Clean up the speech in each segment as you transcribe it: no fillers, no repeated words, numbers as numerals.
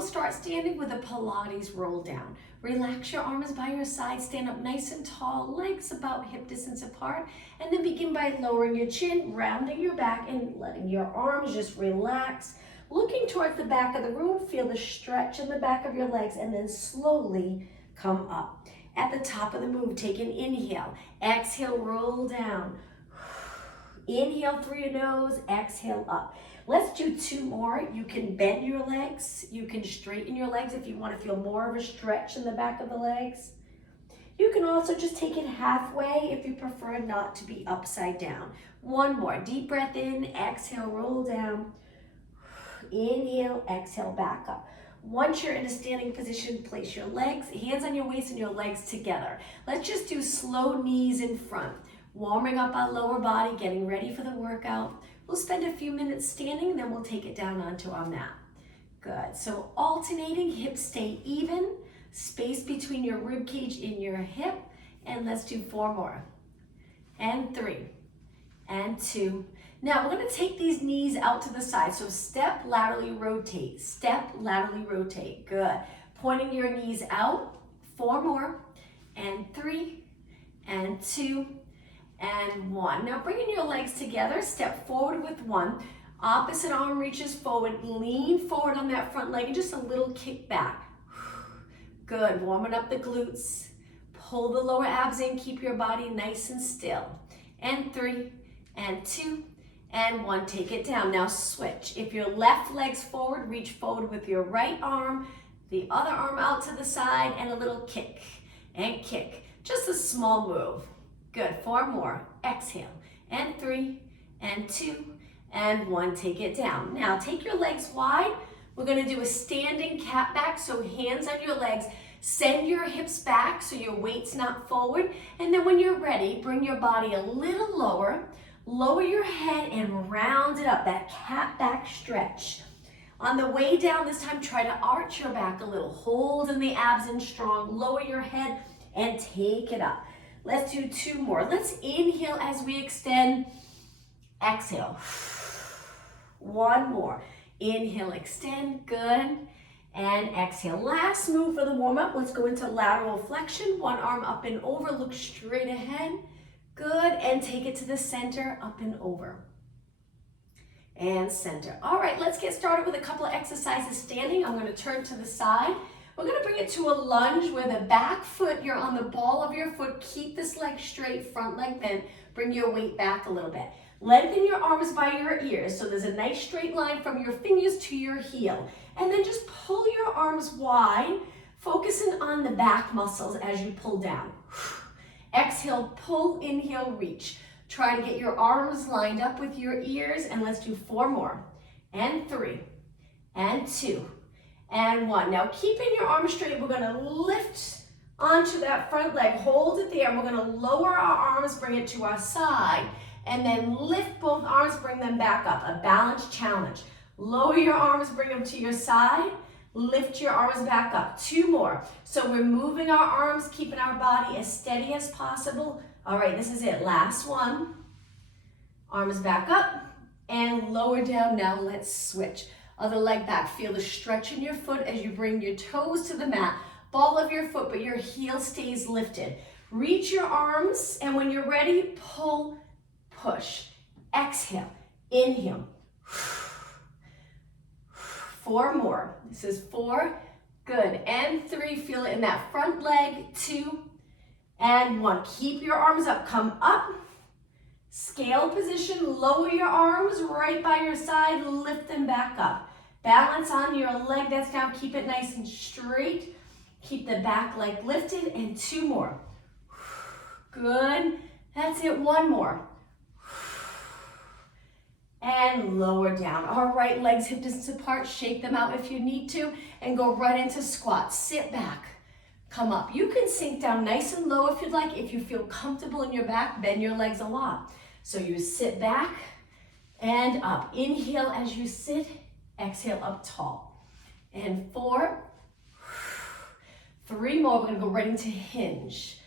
Start standing with a Pilates roll down. Relax your arms by your side, stand up nice and tall, legs about hip distance apart, and then begin by lowering your chin, rounding your back, and letting your arms just relax. Looking towards the back of the room, feel the stretch in the back of your legs, and then slowly come up. At the top of the move, take an inhale. Exhale, roll down. Inhale through your nose, exhale up. Let's do two more. You can bend your legs. You can straighten your legs if you want to feel more of a stretch in the back of the legs. You can also just take it halfway if you prefer not to be upside down. One more. Deep breath in, exhale, roll down. Inhale, exhale, back up. Once you're in a standing position, place your legs, hands on your waist and your legs together. Let's just do slow knees in front. Warming up our lower body, getting ready for the workout. We'll spend a few minutes standing and then we'll take it down onto our mat. Good, so alternating, hips stay even, space between your rib cage and your hip, and let's do 4 more. And 3, and 2. Now we're gonna take these knees out to the side. So step, laterally rotate, step, laterally rotate, good. Pointing your knees out, 4 more, and 3, and 2, and 1. Now bringing your legs together, step forward with 1. Opposite arm reaches forward, lean forward on that front leg and just a little kick back. Good, warming up the glutes. Pull the lower abs in, keep your body nice and still. And 3, and 2, and 1. Take it down. Now switch. If your left leg's forward, reach forward with your right arm, the other arm out to the side, and a little kick and kick. Just a small move. Good, 4 more. Exhale, and 3, and 2, and 1. Take it down. Now take your legs wide. We're gonna do a standing cat back, so hands on your legs. Send your hips back so your weight's not forward. And then when you're ready, bring your body a little lower. Lower your head and round it up, that cat back stretch. On the way down this time, try to arch your back a little. Hold in the abs in strong. Lower your head and take it up. Let's do 2 more. Let's inhale as we extend. Exhale. 1 more. Inhale, extend. Good. And exhale. Last move for the warm-up. Let's go into lateral flexion. One arm up and over. Look straight ahead. Good. And take it to the center. Up and over. And center. All right, let's get started with a couple of exercises standing. I'm going to turn to the side. We're going to bring it to a lunge where the back foot, you're on the ball of your foot. Keep this leg straight, front leg bent. Bring your weight back a little bit. Lengthen your arms by your ears so there's a nice straight line from your fingers to your heel. And then just pull your arms wide, focusing on the back muscles as you pull down. Exhale, pull, inhale, reach. Try to get your arms lined up with your ears, and let's do 4 more. And 3, and 2, and 1. Now keeping your arms straight, we're gonna lift onto that front leg. Hold it there. We're gonna lower our arms, bring it to our side, and then lift both arms, bring them back up. A balanced challenge. Lower your arms, bring them to your side. Lift your arms back up. 2 more. So we're moving our arms, keeping our body as steady as possible. All right, this is it. Last one. Arms back up and lower down. Now let's switch. Other leg back. Feel the stretch in your foot as you bring your toes to the mat. Ball of your foot, but your heel stays lifted. Reach your arms, and when you're ready, pull, push. Exhale, inhale. 4 more. This is 4. Good. And 3. Feel it in that front leg. 2, and 1. Keep your arms up. Come up. Scale position. Lower your arms right by your side. Lift them back up. Balance on your leg that's down. Keep it nice and straight. Keep the back leg lifted. And 2 more. Good. That's it. 1 more. And lower down. All right, legs hip distance apart. Shake them out if you need to. And go right into squat. Sit back. Come up. You can sink down nice and low if you'd like. If you feel comfortable in your back, bend your legs a lot. So you sit back and up. Inhale as you sit. Exhale up tall. And 4. 3 more. We're going to go right into hinge.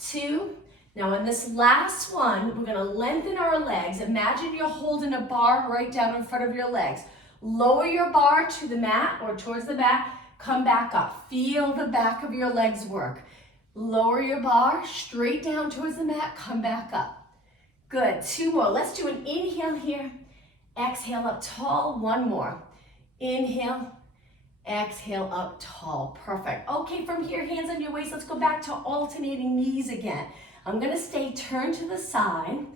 2. Now in this last one, we're going to lengthen our legs. Imagine you're holding a bar right down in front of your legs. Lower your bar to the mat or towards the mat. Come back up. Feel the back of your legs work. Lower your bar, straight down towards the mat. Come back up. Good. 2 more. Let's do an inhale here. Exhale up tall. 1 more. Inhale. Exhale up tall. Perfect. Okay, from here, hands on your waist. Let's go back to alternating knees again. I'm going to stay turned to the side.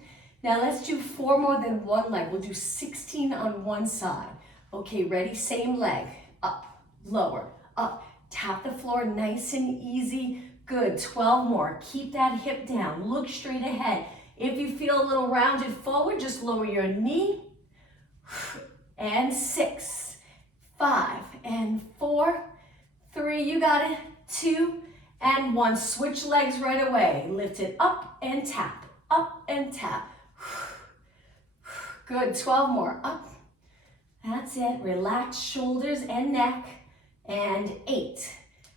Now let's do 4 more than one leg. We'll do 16 on one side. Okay, ready? Same leg. Up, lower, up. Tap the floor nice and easy. Good. 12 more. Keep that hip down. Look straight ahead. If you feel a little rounded forward, just lower your knee. And 6, 5, and 4, 3, you got it. 2, and 1. Switch legs right away. Lift it up and tap, up and tap. Good. 12 more. Up. That's it. Relax shoulders and neck. And 8,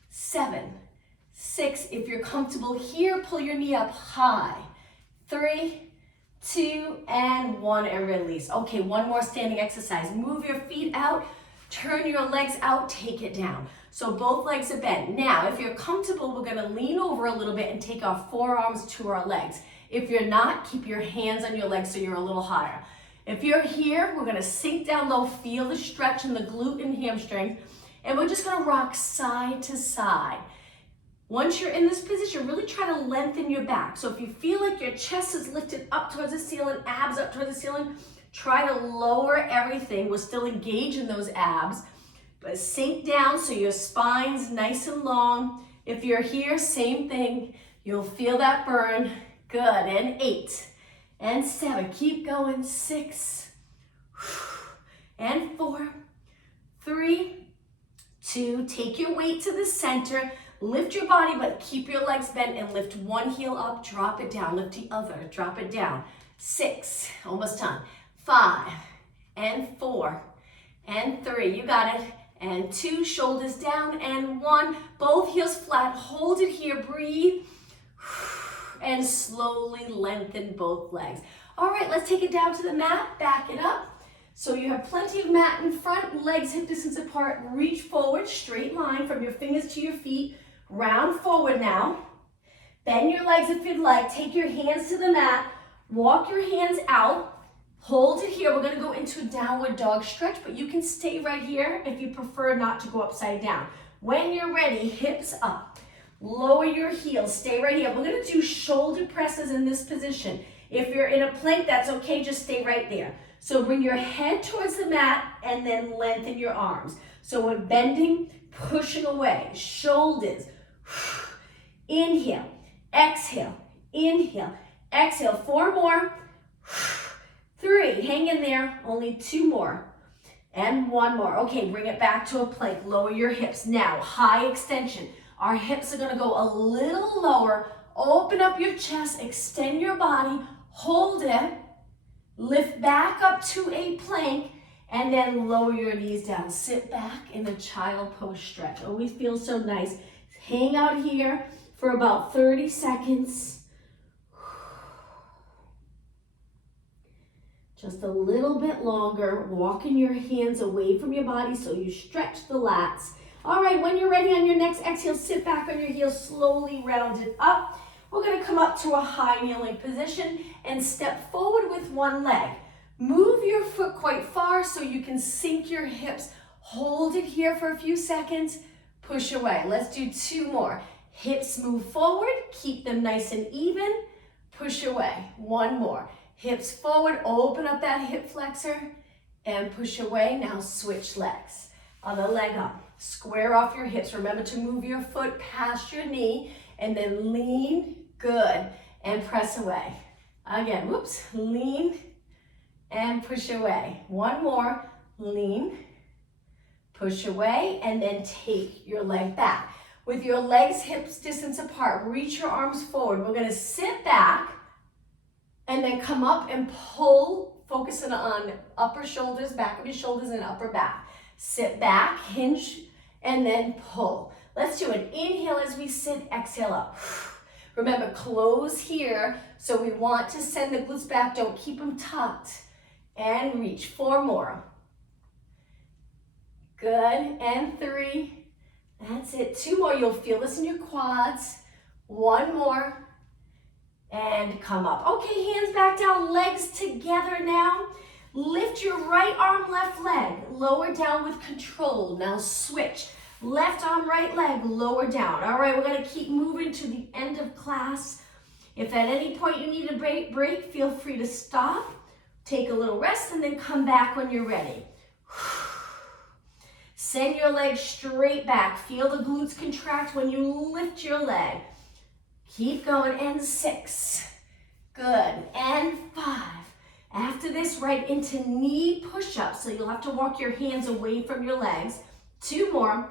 7, 6. If you're comfortable here, pull your knee up high. 3, 2, and 1, and release. Okay, one more standing exercise. Move your feet out, turn your legs out, take it down. So both legs are bent. Now, if you're comfortable, we're gonna lean over a little bit and take our forearms to our legs. If you're not, keep your hands on your legs so you're a little higher. If you're here, we're gonna sink down low, feel the stretch in the glute and hamstring, and we're just gonna rock side to side. Once you're in this position, really try to lengthen your back. So if you feel like your chest is lifted up towards the ceiling, abs up towards the ceiling, try to lower everything. We're still engaged in those abs, but sink down so your spine's nice and long. If you're here, same thing. You'll feel that burn. Good. And 8, and 7. Keep going. 6, and 4, 3, 2. Take your weight to the center. Lift your body, but keep your legs bent and lift one heel up, drop it down. Lift the other, drop it down. 6, almost done. 5, and 4, and 3, you got it. And 2, shoulders down, and 1, both heels flat. Hold it here, breathe, and slowly lengthen both legs. All right, let's take it down to the mat, back it up. So you have plenty of mat in front, legs hip distance apart, reach forward, straight line from your fingers to your feet. Round forward now. Bend your legs if you'd like. Take your hands to the mat. Walk your hands out. Hold it here. We're going to go into a downward dog stretch, but you can stay right here if you prefer not to go upside down. When you're ready, hips up. Lower your heels. Stay right here. We're going to do shoulder presses in this position. If you're in a plank, that's okay. Just stay right there. So bring your head towards the mat and then lengthen your arms. So we're bending, pushing away. Shoulders. Inhale, exhale, inhale, exhale. 4 more. 3, hang in there. Only 2 more. And 1 more. Okay, bring it back to a plank. Lower your hips. Now, high extension. Our hips are gonna go a little lower. Open up your chest, extend your body, hold it. Lift back up to a plank, and then lower your knees down. Sit back in a child pose stretch. Always feels so nice. Hang out here for about 30 seconds. Just a little bit longer. Walking your hands away from your body so you stretch the lats. All right, when you're ready on your next exhale, sit back on your heels, slowly round it up. We're gonna come up to a high kneeling position and step forward with one leg. Move your foot quite far so you can sink your hips. Hold it here for a few seconds. Push away. Let's do 2 more. Hips move forward. Keep them nice and even. Push away. 1 more. Hips forward. Open up that hip flexor and push away. Now switch legs. Other leg up. Square off your hips. Remember to move your foot past your knee and then lean. Good. And press away. Again. Whoops. Lean and push away. 1 more. Lean. Push away, and then take your leg back. With your legs hips distance apart, reach your arms forward. We're gonna sit back and then come up and pull, focusing on upper shoulders, back of your shoulders, and upper back. Sit back, hinge, and then pull. Let's do an inhale as we sit, exhale up. Remember, close here, so we want to send the glutes back. Don't keep them tucked. And reach. 4 more. Good, and 3. That's it. 2 more. You'll feel this in your quads. 1 more. And come up. Okay, hands back down, legs together now. Lift your right arm, left leg. Lower down with control. Now switch. Left arm, right leg, lower down. All right, we're going to keep moving to the end of class. If at any point you need a break, feel free to stop. Take a little rest and then come back when you're ready. Send your legs straight back. Feel the glutes contract when you lift your leg. Keep going, and 6. Good, and 5. After this, right into knee push-ups. So you'll have to walk your hands away from your legs. 2 more.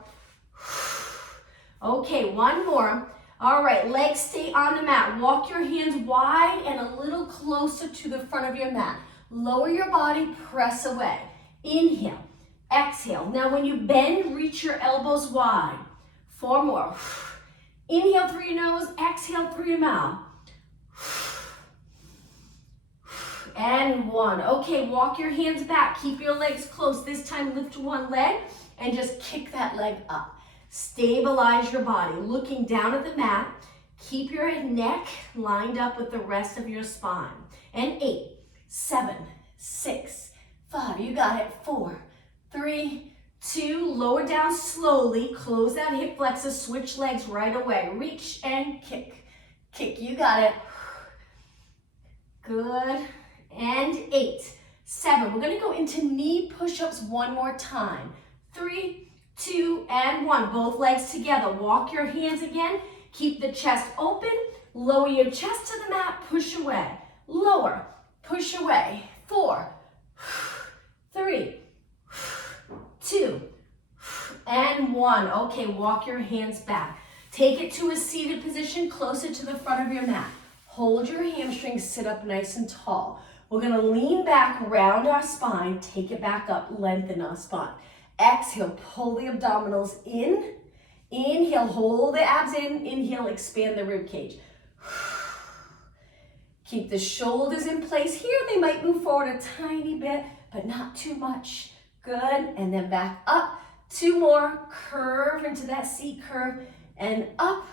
Okay, 1 more. All right, legs stay on the mat. Walk your hands wide and a little closer to the front of your mat. Lower your body, press away. Inhale, exhale. Now when you bend, reach your elbows wide. 4 more. Inhale through your nose, exhale through your mouth. And 1. Okay, walk your hands back. Keep your legs close. This time lift one leg and just kick that leg up. Stabilize your body. Looking down at the mat. Keep your neck lined up with the rest of your spine. And 8, 7, 6, 5. You got it. 4, 3, 2, lower down slowly, close that hip flexor, switch legs right away. Reach and kick. Kick, you got it. Good, and 8, 7. We're gonna go into knee push-ups 1 more time. 3, 2, and 1. Both legs together. Walk your hands again. Keep the chest open. Lower your chest to the mat, push away. Lower, push away. 4, 3, 2, and 1. Okay, walk your hands back. Take it to a seated position closer to the front of your mat. Hold your hamstrings, sit up nice and tall. We're gonna lean back, round our spine, take it back up, lengthen our spine. Exhale, pull the abdominals in. Inhale, hold the abs in. Inhale, expand the rib cage. Keep the shoulders in place here. They might move forward a tiny bit, but not too much. Good, and then back up. 2 more, curve into that C curve, and up,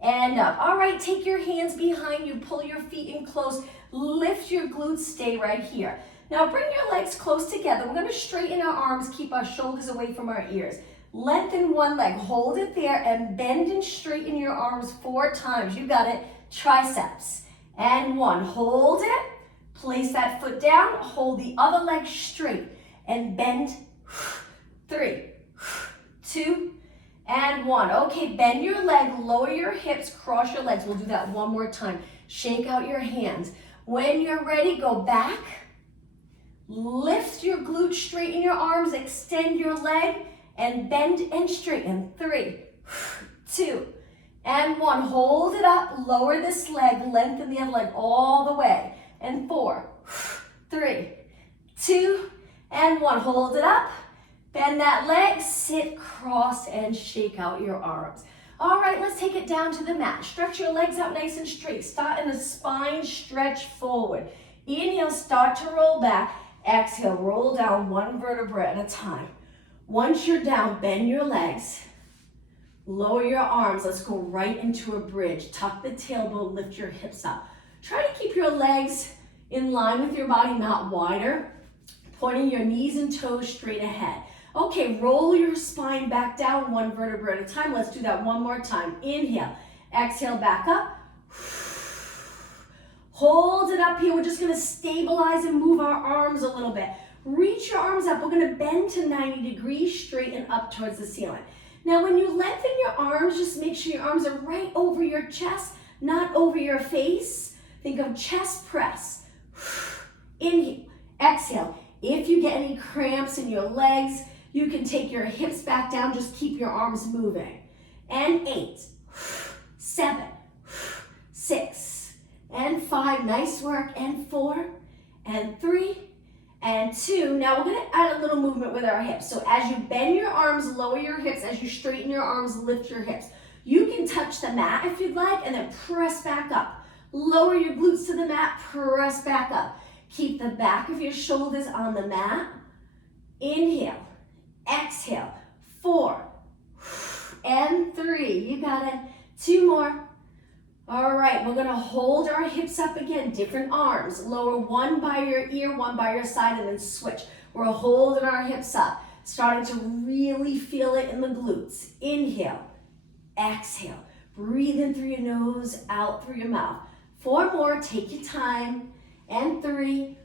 and up. All right, take your hands behind you, pull your feet in close, lift your glutes, stay right here. Now bring your legs close together. We're gonna straighten our arms, keep our shoulders away from our ears. Lengthen one leg, hold it there, and bend and straighten your arms 4 times. You got it, triceps. And 1, hold it. Place that foot down, hold the other leg straight and bend. 3, 2, and 1. Okay, bend your leg, lower your hips, cross your legs. We'll do that 1 more time. Shake out your hands. When you're ready, go back. Lift your glutes, straighten your arms, extend your leg, and bend and straighten. 3, 2, and 1. Hold it up, lower this leg, lengthen the other leg all the way. And 4, 3, 2, and 1. Hold it up, bend that leg, sit, cross, and shake out your arms. All right, let's take it down to the mat. Stretch your legs out nice and straight. Start in the spine, stretch forward. Inhale, start to roll back. Exhale, roll down 1 vertebra at a time. Once you're down, bend your legs. Lower your arms. Let's go right into a bridge. Tuck the tailbone, lift your hips up. Try to keep your legs in line with your body, not wider. Pointing your knees and toes straight ahead. Okay, roll your spine back down 1 vertebra at a time. Let's do that 1 more time. Inhale, exhale, back up. Hold it up here. We're just gonna stabilize and move our arms a little bit. Reach your arms up. We're gonna bend to 90 degrees, straighten up towards the ceiling. Now, when you lengthen your arms, just make sure your arms are right over your chest, not over your face. Think of chest press. Inhale, exhale. If you get any cramps in your legs, you can take your hips back down, just keep your arms moving. And 8, 7, 6, and 5, nice work, and 4, and 3, and 2. Now we're gonna add a little movement with our hips. So as you bend your arms, lower your hips. As you straighten your arms, lift your hips. You can touch the mat if you'd like, and then press back up. Lower your glutes to the mat, press back up. Keep the back of your shoulders on the mat. Inhale, exhale, 4, and 3. You got it. 2 more. All right, we're gonna hold our hips up again, different arms. Lower one by your ear, one by your side, and then switch. We're holding our hips up, starting to really feel it in the glutes. Inhale, exhale. Breathe in through your nose, out through your mouth. 4 more, take your time. And 3,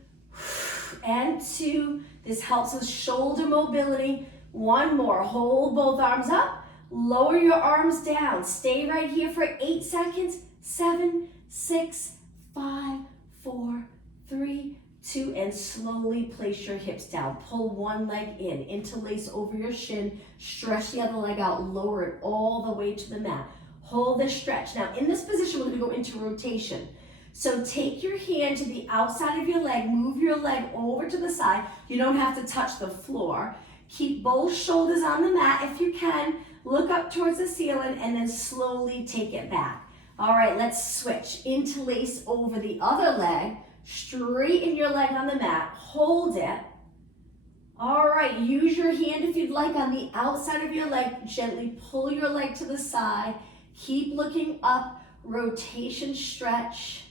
and 2. This helps with shoulder mobility. 1 more, hold both arms up. Lower your arms down. Stay right here for 8 seconds. 7, 6, 5, 4, 3, 2, and slowly place your hips down. Pull one leg in, interlace over your shin, stretch the other leg out, lower it all the way to the mat. Hold this stretch. Now in this position, we're gonna go into rotation. So take your hand to the outside of your leg, move your leg over to the side. You don't have to touch the floor. Keep both shoulders on the mat if you can. Look up towards the ceiling and then slowly take it back. All right, let's switch. Interlace over the other leg. Straighten your leg on the mat. Hold it. All right, use your hand if you'd like on the outside of your leg. Gently pull your leg to the side. Keep looking up. Rotation stretch.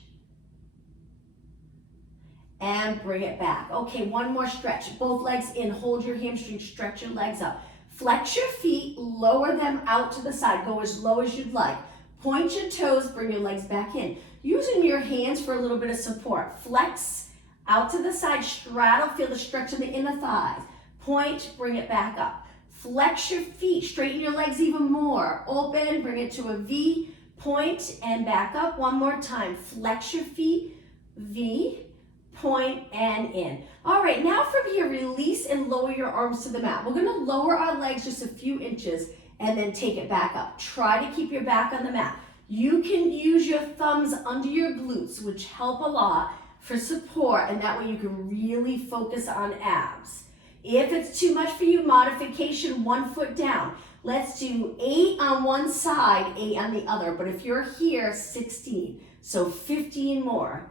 And bring it back. Okay, 1 more stretch. Both legs in. Hold your hamstring. Stretch your legs up. Flex your feet. Lower them out to the side. Go as low as you'd like. Point your toes. Bring your legs back in. Using your hands for a little bit of support. Flex out to the side. Straddle. Feel the stretch in the inner thighs. Point. Bring it back up. Flex your feet. Straighten your legs even more. Open. Bring it to a V. Point and back up. 1 more time. Flex your feet. V. Point and in. All right, now from here, release and lower your arms to the mat. We're gonna lower our legs just a few inches and then take it back up. Try to keep your back on the mat. You can use your thumbs under your glutes, which help a lot for support, and that way you can really focus on abs. If it's too much for you, modification, 1 foot down. Let's do 8 on one side, 8 on the other, but if you're here, 16, so 15 more.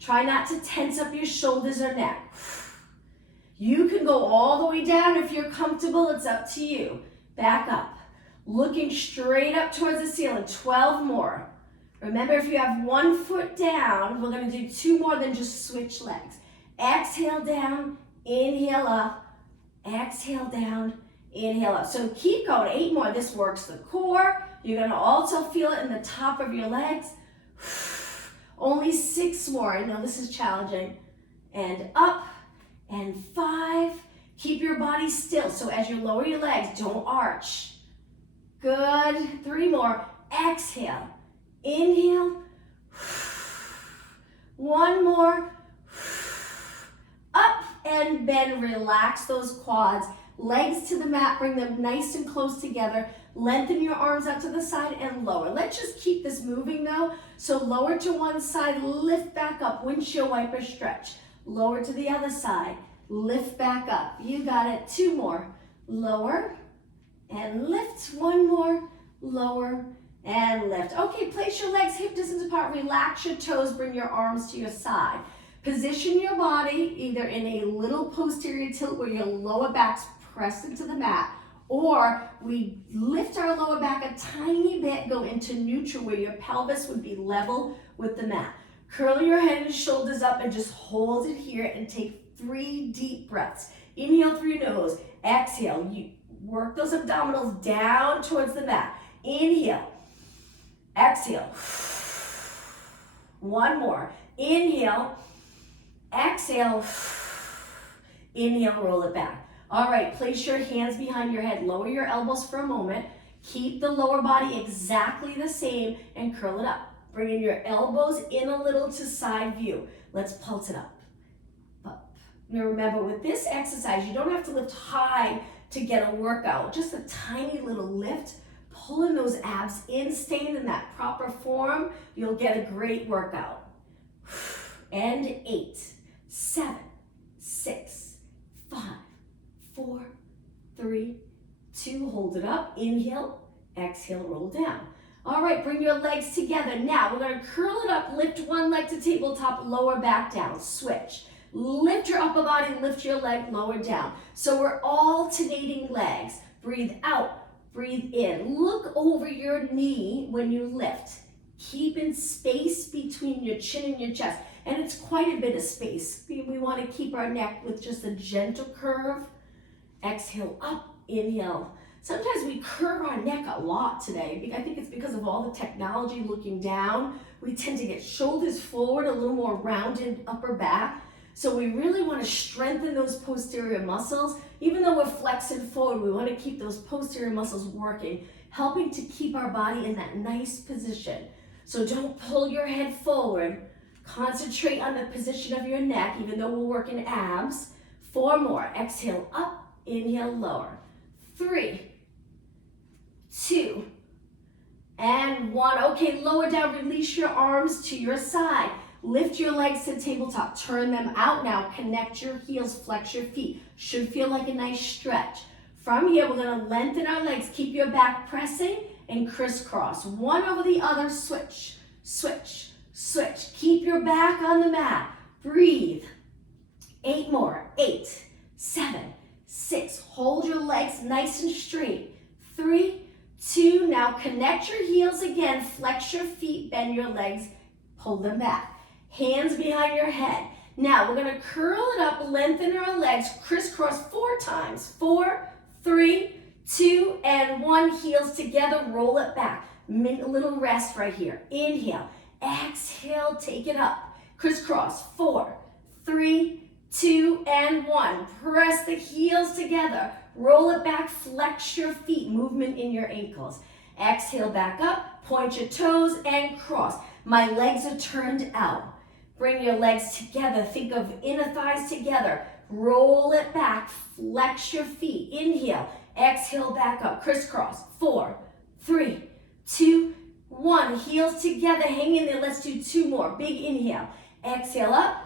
Try not to tense up your shoulders or neck. You can go all the way down if you're comfortable. It's up to you. Back up. Looking straight up towards the ceiling. 12 more. Remember, if you have 1 foot down, we're going to do 2 more than just switch legs. Exhale down. Inhale up. Exhale down. Inhale up. So keep going. 8 more. This works the core. You're going to also feel it in the top of your legs. Only 6 more. I know this is challenging. And up, and 5. Keep your body still. So as you lower your legs, don't arch. Good. 3 more. Exhale. Inhale. 1 more. Up and bend. Relax those quads. Legs to the mat. Bring them nice and close together. Lengthen your arms out to the side and lower. Let's just keep this moving though. So lower to one side, lift back up, windshield wiper stretch. Lower to the other side, lift back up. You got it. 2 more. Lower and lift. 1 more. Lower and lift. Okay, place your legs hip distance apart. Relax your toes. Bring your arms to your side. Position your body either in a little posterior tilt where your lower back's pressed into the mat, or we lift our lower back a tiny bit, go into neutral where your pelvis would be level with the mat. Curl your head and shoulders up and just hold it here and take 3 deep breaths. Inhale through your nose. Exhale. You work those abdominals down towards the mat. Inhale. Exhale. 1 more. Inhale. Exhale. Inhale, roll it back. All right, place your hands behind your head. Lower your elbows for a moment. Keep the lower body exactly the same and curl it up. Bringing your elbows in a little to side view. Let's pulse it up. Up. Now remember, with this exercise, you don't have to lift high to get a workout. Just a tiny little lift. Pulling those abs in, staying in that proper form, you'll get a great workout. And 8, 7, 6, 5, 4, 3, 2, hold it up, inhale, exhale, roll down. All right, bring your legs together. Now we're gonna curl it up, lift one leg to tabletop, lower back down, switch. Lift your upper body, lift your leg, lower down. So we're alternating legs. Breathe out, breathe in. Look over your knee when you lift. Keeping space between your chin and your chest. And it's quite a bit of space. We want to keep our neck with just a gentle curve. Exhale up, inhale. Sometimes we curve our neck a lot today. I think it's because of all the technology looking down. We tend to get shoulders forward, a little more rounded upper back. So we really want to strengthen those posterior muscles. Even though we're flexing forward, we want to keep those posterior muscles working, helping to keep our body in that nice position. So don't pull your head forward. Concentrate on the position of your neck, even though we're working abs. 4 more. Exhale up, inhale, lower. 3, 2, and 1. Okay, lower down, release your arms to your side. Lift your legs to tabletop, turn them out now. Connect your heels, flex your feet. Should feel like a nice stretch. From here, we're gonna lengthen our legs. Keep your back pressing and crisscross. One over the other, switch, switch, switch. Keep your back on the mat. Breathe. 8 more. 8, 7, 6. Hold your legs nice and straight. 3, 2. Now connect your heels again. Flex your feet, bend your legs, pull them back. Hands behind your head. Now we're gonna curl it up, lengthen our legs, crisscross 4 times. 4, 3, 2, and 1. Heels together, roll it back. A little rest right here. Inhale, exhale, take it up. Crisscross, 4, 3, 2, and 1. Press the heels together. Roll it back, flex your feet, movement in your ankles. Exhale, back up, point your toes, and cross. My legs are turned out. Bring your legs together. Think of inner thighs together. Roll it back, flex your feet. Inhale, exhale, back up, crisscross. 4, 3, 2, 1. Heels together, hang in there. Let's do 2 more. Big inhale. Exhale up,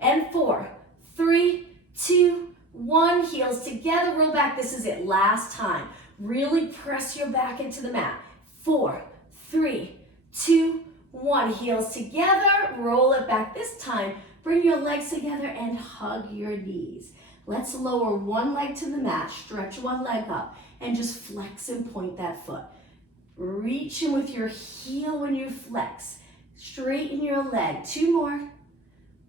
and 4, 3, 2, 1. Heels together, roll back. This is it, last time. Really press your back into the mat. 4, 3, 2, 1. Heels together, roll it back. This time, bring your legs together and hug your knees. Let's lower one leg to the mat, stretch one leg up, and just flex and point that foot. Reach in with your heel when you flex. Straighten your leg. 2 more.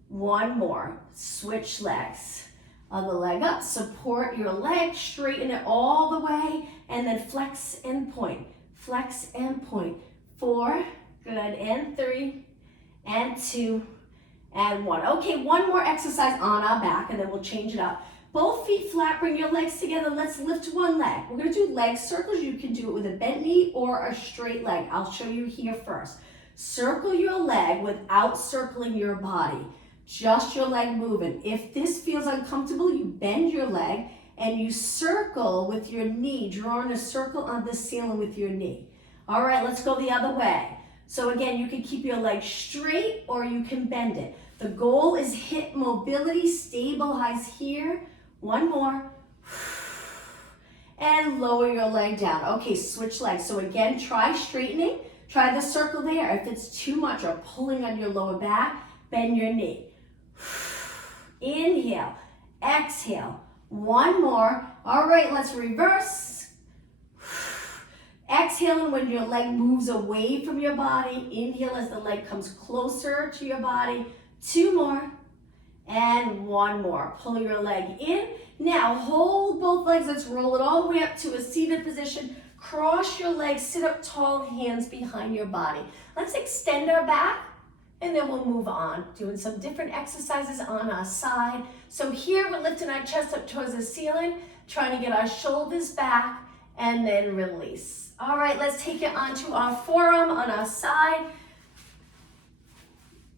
1 more. Switch legs. Other leg up. Support your leg. Straighten it all the way. And then flex and point. Flex and point. 4. Good. And 3. And 2. And 1. Okay, one more exercise on our back, and then we'll change it up. Both feet flat, bring your legs together. Let's lift one leg. We're gonna do leg circles. You can do it with a bent knee or a straight leg. I'll show you here first. Circle your leg without circling your body. Just your leg moving. If this feels uncomfortable, you bend your leg and you circle with your knee, drawing a circle on the ceiling with your knee. All right, let's go the other way. So again, you can keep your leg straight or you can bend it. The goal is hip mobility, stabilize here. 1 more. And lower your leg down. Okay, switch legs. So again, try straightening. Try the circle there. If it's too much or pulling on your lower back, bend your knee. Inhale, exhale. 1 more. All right, let's reverse. Exhaling when your leg moves away from your body. Inhale as the leg comes closer to your body. 2 more. And 1 more. Pull your leg in. Now hold both legs. Let's roll it all the way up to a seated position. Cross your legs, sit up tall, hands behind your body. Let's extend our back and then we'll move on. Doing some different exercises on our side. So here we're lifting our chest up towards the ceiling, trying to get our shoulders back and then release. All right, let's take it onto our forearm on our side.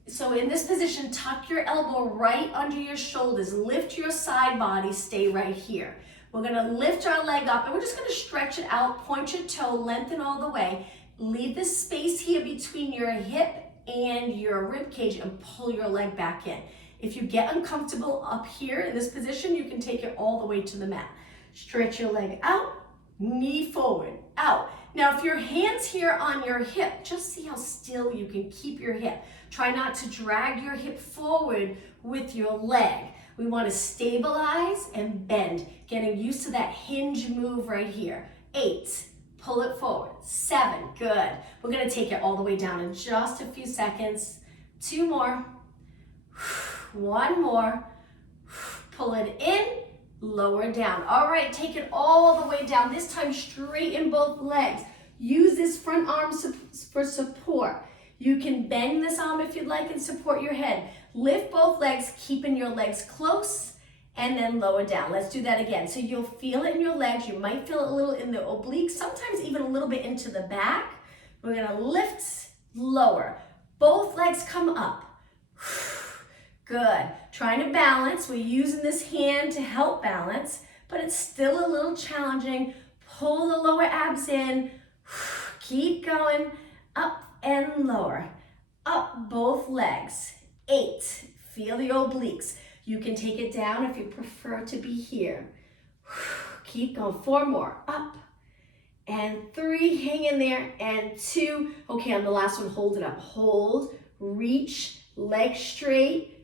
So in this position, tuck your elbow right under your shoulders. Lift your side body, stay right here. We're gonna lift our leg up and we're just gonna stretch it out, point your toe, lengthen all the way. Leave the space here between your hip and your rib cage and pull your leg back in. If you get uncomfortable up here in this position, you can take it all the way to the mat. Stretch your leg out, knee forward, out. Now, if your hand's here on your hip, just see how still you can keep your hip. Try not to drag your hip forward with your leg. We want to stabilize and bend, getting used to that hinge move right here. 8, pull it forward. 7, good. We're going to take it all the way down in just a few seconds. 2 more. 1 more. Pull it in, lower down. All right, take it all the way down. This time straighten both legs. Use this front arm for support. You can bend this arm if you'd like and support your head. Lift both legs, keeping your legs close, and then lower down. Let's do that again. So you'll feel it in your legs. You might feel it a little in the obliques, sometimes even a little bit into the back. We're gonna lift, lower. Both legs come up. Good. Trying to balance. We're using this hand to help balance, but it's still a little challenging. Pull the lower abs in. Keep going. Up and lower. Up both legs. 8. Feel the obliques. You can take it down if you prefer to be here. Keep going. 4 more. Up. And 3. Hang in there. And 2. Okay, on the last one, hold it up. Hold. Reach. Legs straight.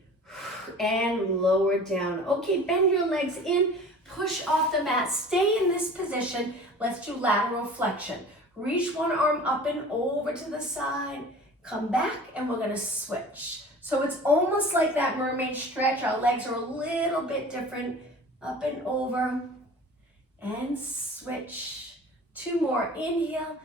And lower down. Okay, bend your legs in, push off the mat, stay in this position. Let's do lateral flexion. Reach one arm up and over to the side, come back, and we're gonna switch. So it's almost like that mermaid stretch. Our legs are a little bit different. Up and over, and switch. 2 more, inhale,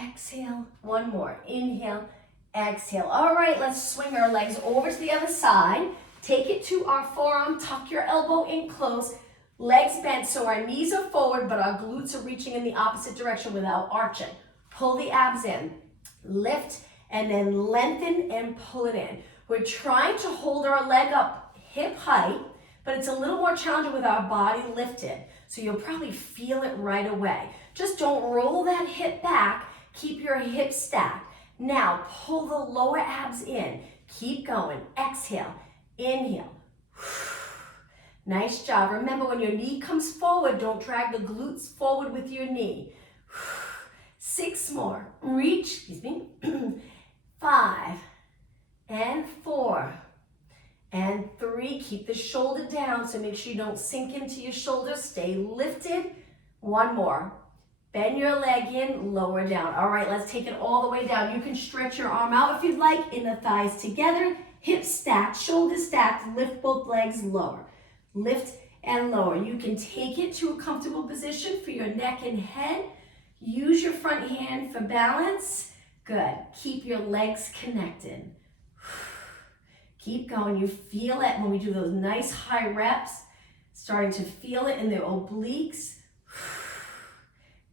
exhale. 1 more, inhale, exhale. All right, let's swing our legs over to the other side. Take it to our forearm, tuck your elbow in close, legs bent so our knees are forward, but our glutes are reaching in the opposite direction without arching. Pull the abs in, lift, and then lengthen and pull it in. We're trying to hold our leg up hip height, but it's a little more challenging with our body lifted. So you'll probably feel it right away. Just don't roll that hip back, keep your hips stacked. Now pull the lower abs in, keep going, exhale. Inhale. Nice job. Remember, when your knee comes forward, don't drag the glutes forward with your knee. 6 more. Reach, excuse me. 5 and 4 and 3. Keep the shoulder down, so make sure you don't sink into your shoulders. Stay lifted. 1 more. Bend your leg in, lower down. All right, let's take it all the way down. You can stretch your arm out if you'd like, inner thighs together. Hips stacked, shoulders stacked, lift both legs lower. Lift and lower. You can take it to a comfortable position for your neck and head. Use your front hand for balance. Good. Keep your legs connected. Keep going. You feel it when we do those nice high reps. Starting to feel it in the obliques.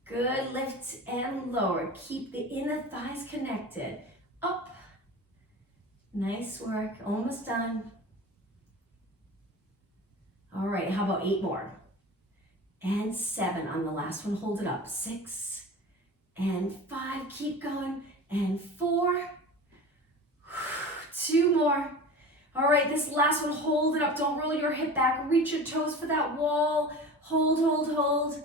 Good. Lift and lower. Keep the inner thighs connected. Up. Nice work, almost done. All right, how about 8 more? And 7 on the last one, hold it up. 6 and 5, keep going. And 4, 2 more. All right, this last one, hold it up. Don't roll your hip back, reach your toes for that wall. Hold, hold, hold,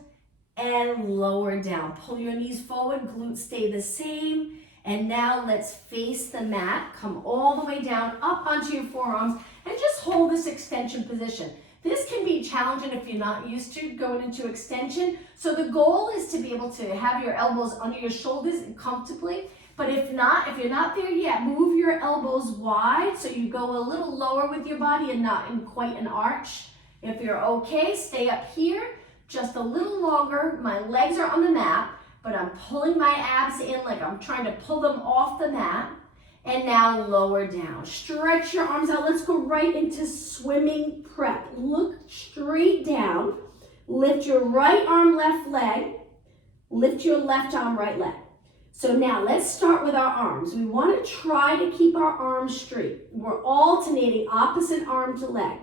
and lower down. Pull your knees forward, glutes stay the same. And now let's face the mat, come all the way down, up onto your forearms, and just hold this extension position. This can be challenging if you're not used to going into extension. So the goal is to be able to have your elbows under your shoulders comfortably. But if you're not there yet, move your elbows wide so you go a little lower with your body and not in quite an arch. If you're okay, stay up here just a little longer. My legs are on the mat, but I'm pulling my abs in like I'm trying to pull them off the mat. And now lower down. Stretch your arms out. Let's go right into swimming prep. Look straight down. Lift your right arm, left leg. Lift your left arm, right leg. So now let's start with our arms. We want to try to keep our arms straight. We're alternating opposite arm to leg.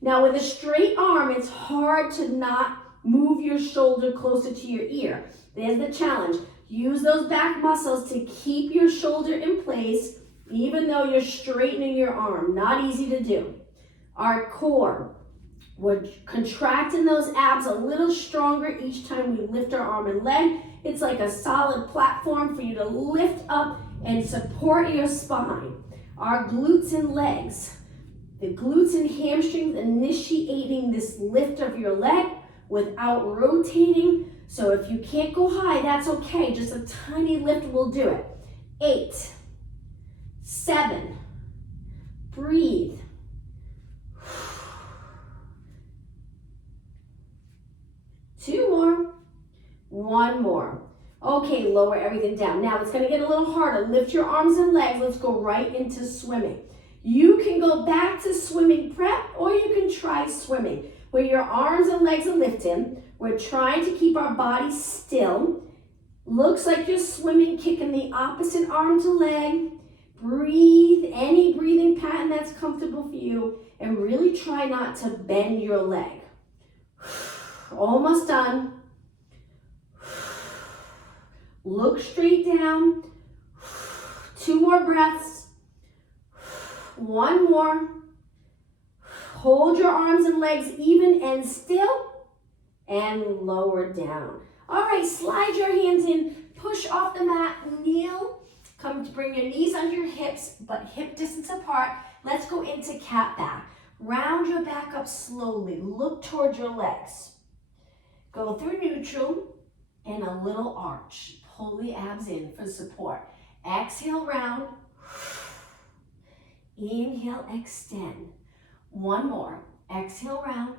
Now with a straight arm, it's hard to not move your shoulder closer to your ear. There's the challenge. Use those back muscles to keep your shoulder in place, even though you're straightening your arm. Not easy to do. Our core, We're contracting those abs a little stronger each time we lift our arm and leg. It's like a solid platform for you to lift up and support your spine. Our glutes and legs, the glutes and hamstrings initiating this lift of your leg without rotating. So if you can't go high, that's okay. Just a tiny lift will do it. 8, 7, breathe. 2 more, 1 more. Okay, lower everything down. Now it's gonna get a little harder. Lift your arms and legs. Let's go right into swimming. You can go back to swimming prep, or you can try swimming, where your arms and legs are lifting. We're trying to keep our body still. Looks like you're swimming, kicking the opposite arm to leg. Breathe, any breathing pattern that's comfortable for you, and really try not to bend your leg. Almost done. Look straight down. 2 more breaths. 1 more. Hold your arms and legs even and still, and lower down. All right, slide your hands in, push off the mat, kneel. Come to bring your knees under your hips, but hip distance apart. Let's go into cat back. Round your back up slowly. Look towards your legs. Go through neutral and a little arch. Pull the abs in for support. Exhale, round. Inhale, extend. 1 more. Exhale, round.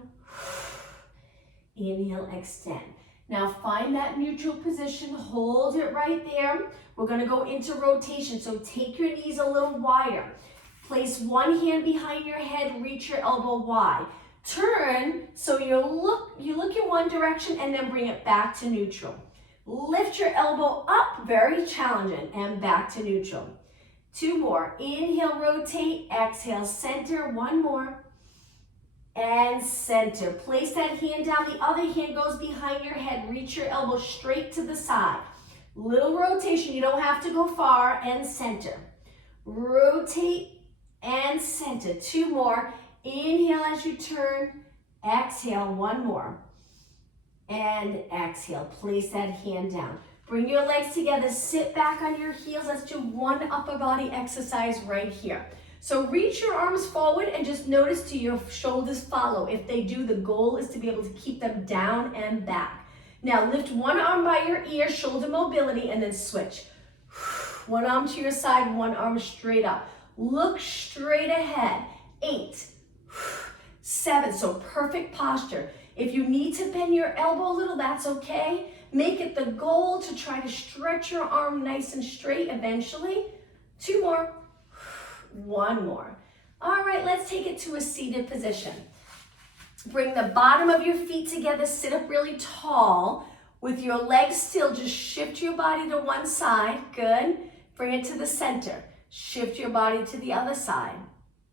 Inhale, extend. Now find that neutral position. Hold it right there. We're going to go into rotation. So take your knees a little wider. Place one hand behind your head. Reach your elbow wide. Turn so you look in one direction and then bring it back to neutral. Lift your elbow up, very challenging, and back to neutral. 2 more. Inhale, rotate. Exhale, center. 1 more. And center. Place that hand down. The other hand goes behind your head. Reach your elbow straight to the side. Little rotation. You don't have to go far. And center. Rotate and center. 2 more. Inhale as you turn. Exhale. 1 more. And exhale. Place that hand down. Bring your legs together. Sit back on your heels. Let's do 1 upper body exercise right here. So reach your arms forward and just notice to your shoulders follow. If they do, the goal is to be able to keep them down and back. Now lift 1 arm by your ear, shoulder mobility, and then switch. 1 arm to your side, 1 arm straight up. Look straight ahead. 8, 7, so perfect posture. If you need to bend your elbow a little, that's okay. Make it the goal to try to stretch your arm nice and straight eventually. 2 more. 1 more. All right, let's take it to a seated position. Bring the bottom of your feet together. Sit up really tall. With your legs still, just shift your body to one side. Good. Bring it to the center. Shift your body to the other side.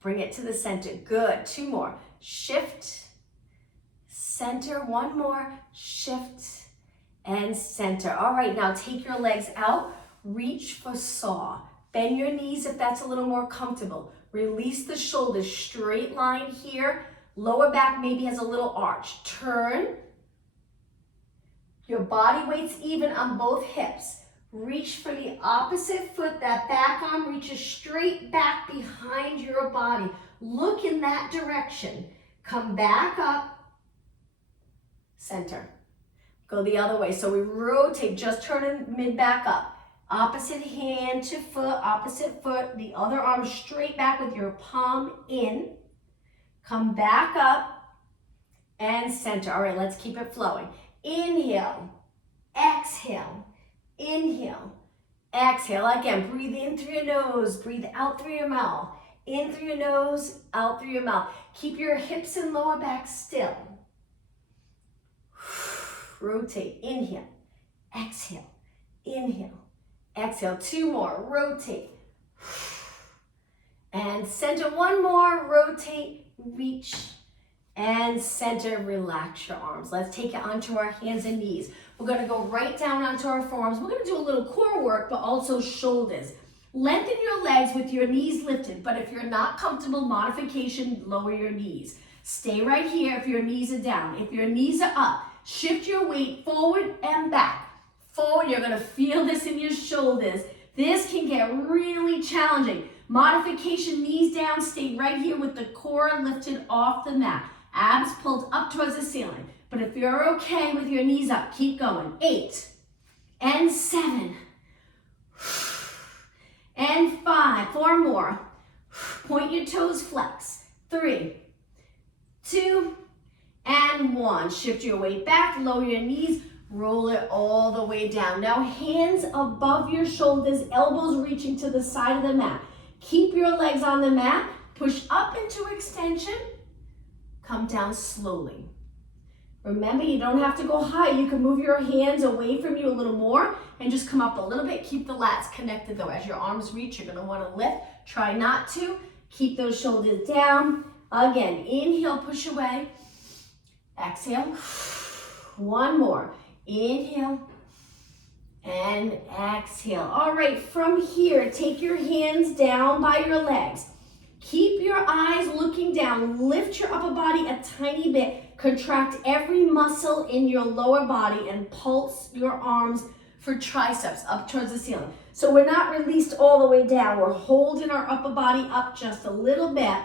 Bring it to the center. Good. 2 more. Shift, center. 1 more. Shift and center. All right, now take your legs out. Reach for saw. Bend your knees if that's a little more comfortable. Release the shoulders, straight line here. Lower back maybe has a little arch. Turn. Your body weight's even on both hips. Reach for the opposite foot. That back arm reaches straight back behind your body. Look in that direction. Come back up. Center. Go the other way. So we rotate, just turn mid back up. Opposite hand to foot, opposite foot, the other arm straight back with your palm in. Come back up and center. All right, let's keep it flowing. Inhale, exhale, inhale, exhale. Again, breathe in through your nose, breathe out through your mouth. In through your nose, out through your mouth. Keep your hips and lower back still. Rotate, inhale, exhale, inhale. Exhale, 2 more, rotate. And center, 1 more, rotate, reach, and center, relax your arms. Let's take it onto our hands and knees. We're gonna go right down onto our forearms. We're gonna do a little core work, but also shoulders. Lengthen your legs with your knees lifted, but if you're not comfortable, modification, lower your knees. Stay right here if your knees are down. If your knees are up, shift your weight forward and back. Forward, you're gonna feel this in your shoulders. This can get really challenging. Modification, knees down, stay right here with the core lifted off the mat. Abs pulled up towards the ceiling. But if you're okay with your knees up, keep going. 8 and 7 and 5. 4 more. Point your toes, flex. 3, 2, and 1. Shift your weight back, lower your knees, roll it all the way down. Now hands above your shoulders, elbows reaching to the side of the mat. Keep your legs on the mat, push up into extension, come down slowly. Remember, you don't have to go high. You can move your hands away from you a little more and just come up a little bit. Keep the lats connected though. As your arms reach, you're gonna wanna lift. Try not to. Keep those shoulders down. Again, inhale, push away. Exhale. One more. Inhale and exhale. All right, from here, take your hands down by your legs. Keep your eyes looking down. Lift your upper body a tiny bit. Contract every muscle in your lower body and pulse your arms for triceps up towards the ceiling. So we're not released all the way down. We're holding our upper body up just a little bit.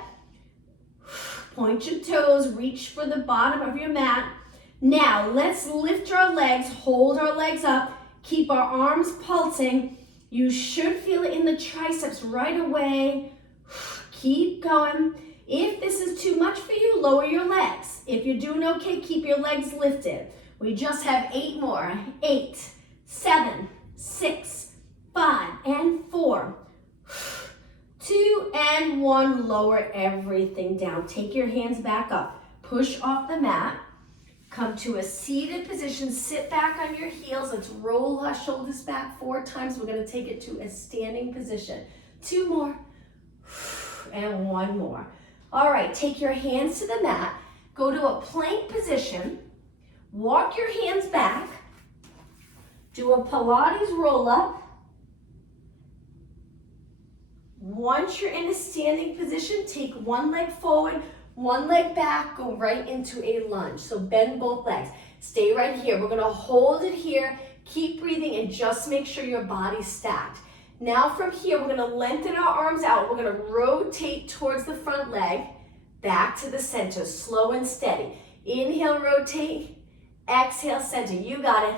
Point your toes, reach for the bottom of your mat. Now let's lift our legs, hold our legs up, keep our arms pulsing. You should feel it in the triceps right away. Keep going. If this is too much for you, lower your legs. If you're doing okay, keep your legs lifted. We just have 8 more. 8, 7, 6, 5, and 4. 2 and 1. Lower everything down. Take your hands back up. Push off the mat. Come to a seated position. Sit back on your heels. Let's roll our shoulders back 4 times. We're going to take it to a standing position. 2 more. And 1 more. All right, take your hands to the mat. Go to a plank position. Walk your hands back. Do a Pilates roll up. Once you're in a standing position, take one leg forward, one leg back, go right into a lunge. So bend both legs. Stay right here. We're gonna hold it here. Keep breathing and just make sure your body's stacked. Now from here, we're gonna lengthen our arms out. We're gonna rotate towards the front leg, back to the center, slow and steady. Inhale, rotate, exhale, center. You got it.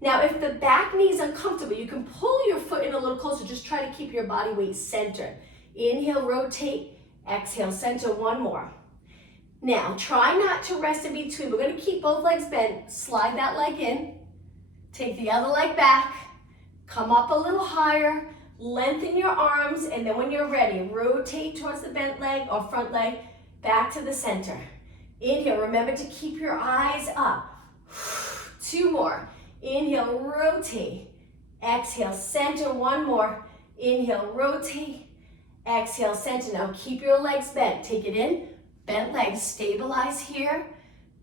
Now, if the back knee is uncomfortable, you can pull your foot in a little closer. Just try to keep your body weight centered. Inhale, rotate, exhale, center. 1 more. Now, try not to rest in between. We're gonna keep both legs bent. Slide that leg in. Take the other leg back. Come up a little higher, lengthen your arms, and then when you're ready, rotate towards the bent leg or front leg, back to the center. Inhale, remember to keep your eyes up. 2 more. Inhale, rotate. Exhale, center. 1 more. Inhale, rotate. Exhale, center. Now keep your legs bent. Take it in, bent legs, stabilize here.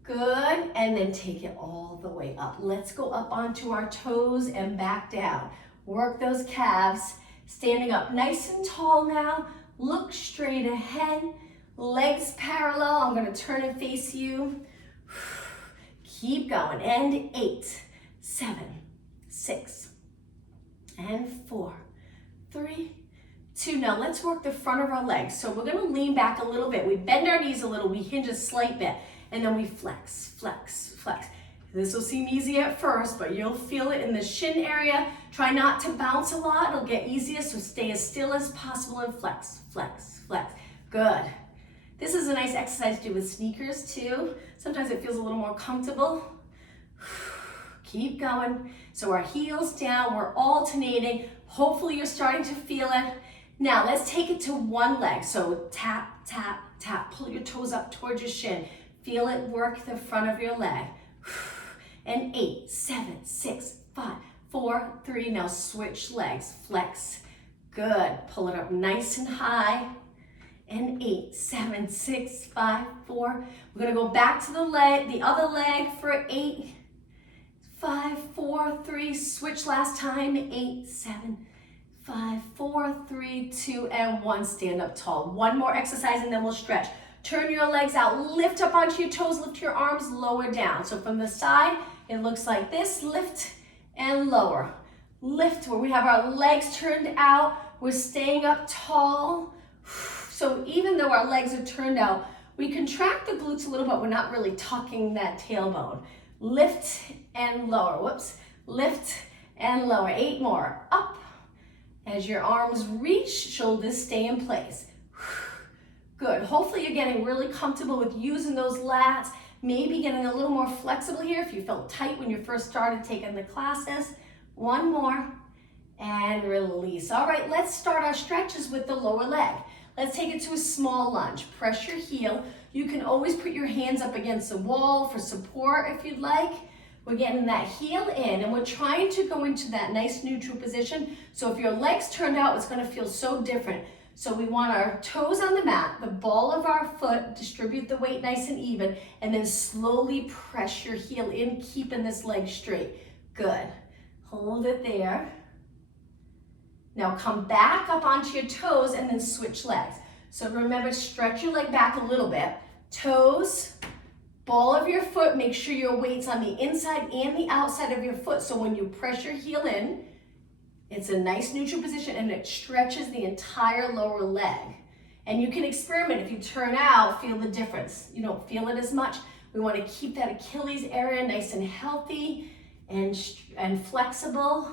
Good, and then take it all the way up. Let's go up onto our toes and back down. Work those calves. Standing up nice and tall now. Look straight ahead. Legs parallel. I'm gonna turn and face you. Keep going, and 8, 7, 6, and 4, 3, 2. Now let's work the front of our legs. So we're gonna lean back a little bit. We bend our knees a little, we hinge a slight bit. And then we flex, flex, flex. This will seem easy at first, but you'll feel it in the shin area. Try not to bounce a lot. It'll get easier, so stay as still as possible and flex, flex, flex. Good. This is a nice exercise to do with sneakers too. Sometimes it feels a little more comfortable. Keep going. So our heels down, we're alternating. Hopefully you're starting to feel it. Now let's take it to one leg. So tap, tap, tap. Pull your toes up towards your shin. Feel it work the front of your leg. And 8, 7, 6, 5, 4, 3. Now switch legs. Flex. Good. Pull it up nice and high. And 8, 7, 6, 5, 4. We're going to go back to the other leg for 8, 5, 4, 3. Switch last time. 8, 7, 5, 4, 3, 2, and 1. Stand up tall. One more exercise and then we'll stretch. Turn your legs out, lift up onto your toes, lift your arms, lower down. So from the side, it looks like this, lift and lower. Lift where we have our legs turned out, we're staying up tall. So even though our legs are turned out, we contract the glutes a little bit, we're not really tucking that tailbone. Lift and lower, whoops. Lift and lower, 8 more, up. As your arms reach, shoulders stay in place. Good, hopefully you're getting really comfortable with using those lats, maybe getting a little more flexible here if you felt tight when you first started taking the classes. 1 more, and release. All right, let's start our stretches with the lower leg. Let's take it to a small lunge. Press your heel. You can always put your hands up against the wall for support if you'd like. We're getting that heel in, and we're trying to go into that nice neutral position. So if your legs turned out, it's gonna feel so different. So we want our toes on the mat, the ball of our foot, distribute the weight nice and even, and then slowly press your heel in, keeping this leg straight. Good. Hold it there. Now come back up onto your toes and then switch legs. So remember, stretch your leg back a little bit. Toes, ball of your foot, make sure your weight's on the inside and the outside of your foot. So when you press your heel in, it's a nice neutral position and it stretches the entire lower leg. And you can experiment. If you turn out, feel the difference. You don't feel it as much. We want to keep that Achilles area nice and healthy and flexible.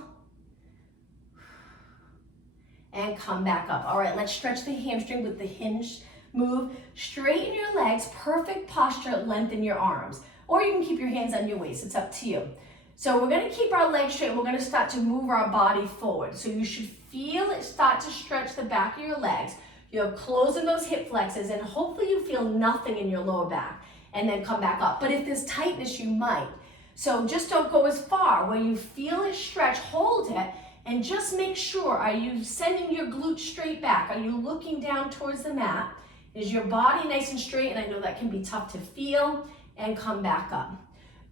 And come back up. All right, let's stretch the hamstring with the hinge move. Straighten your legs, perfect posture, lengthen your arms. Or you can keep your hands on your waist, it's up to you. So we're gonna keep our legs straight, we're gonna start to move our body forward. So you should feel it start to stretch the back of your legs. You're closing those hip flexors and hopefully you feel nothing in your lower back and then come back up. But if there's tightness, you might. So just don't go as far. Where you feel it stretch, hold it, and just make sure, are you sending your glutes straight back? Are you looking down towards the mat? Is your body nice and straight? And I know that can be tough to feel, and come back up.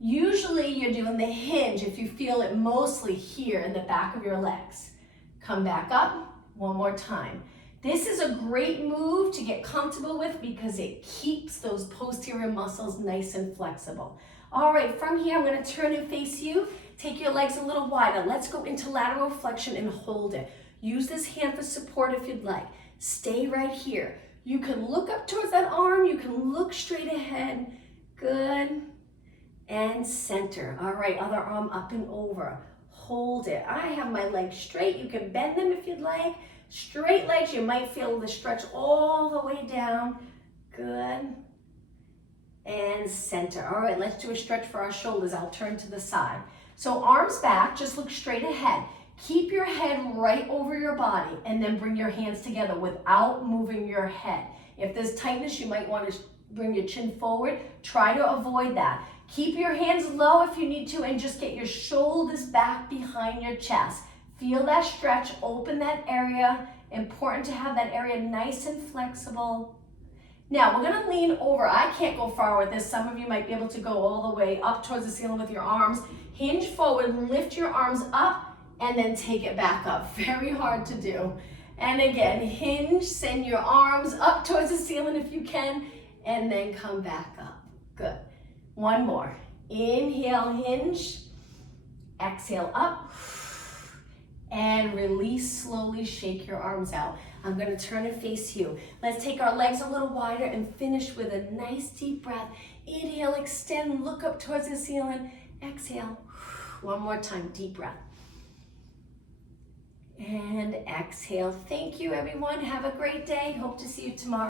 Usually you're doing the hinge if you feel it mostly here in the back of your legs. Come back up, 1 more time. This is a great move to get comfortable with because it keeps those posterior muscles nice and flexible. All right, from here, I'm gonna turn and face you. Take your legs a little wider. Let's go into lateral flexion and hold it. Use this hand for support if you'd like. Stay right here. You can look up towards that arm. You can look straight ahead. Good. And center. All right, other arm up and over. Hold it. I have my legs straight. You can bend them if you'd like. Straight legs, you might feel the stretch all the way down. Good. And center. All right, let's do a stretch for our shoulders. I'll turn to the side. So arms back, just look straight ahead. Keep your head right over your body and then bring your hands together without moving your head. If there's tightness, you might want to bring your chin forward. Try to avoid that. Keep your hands low if you need to and just get your shoulders back behind your chest. Feel that stretch, open that area. Important to have that area nice and flexible. Now we're gonna lean over. I can't go far with this. Some of you might be able to go all the way up towards the ceiling with your arms. Hinge forward, lift your arms up, and then take it back up. Very hard to do. And again, hinge, send your arms up towards the ceiling if you can, and then come back up. Good. 1 more. Inhale, hinge. Exhale up. And release, slowly shake your arms out. I'm gonna turn and face you. Let's take our legs a little wider and finish with a nice deep breath. Inhale, extend, look up towards the ceiling. Exhale. 1 more time, deep breath. And exhale. Thank you, everyone. Have a great day. Hope to see you tomorrow.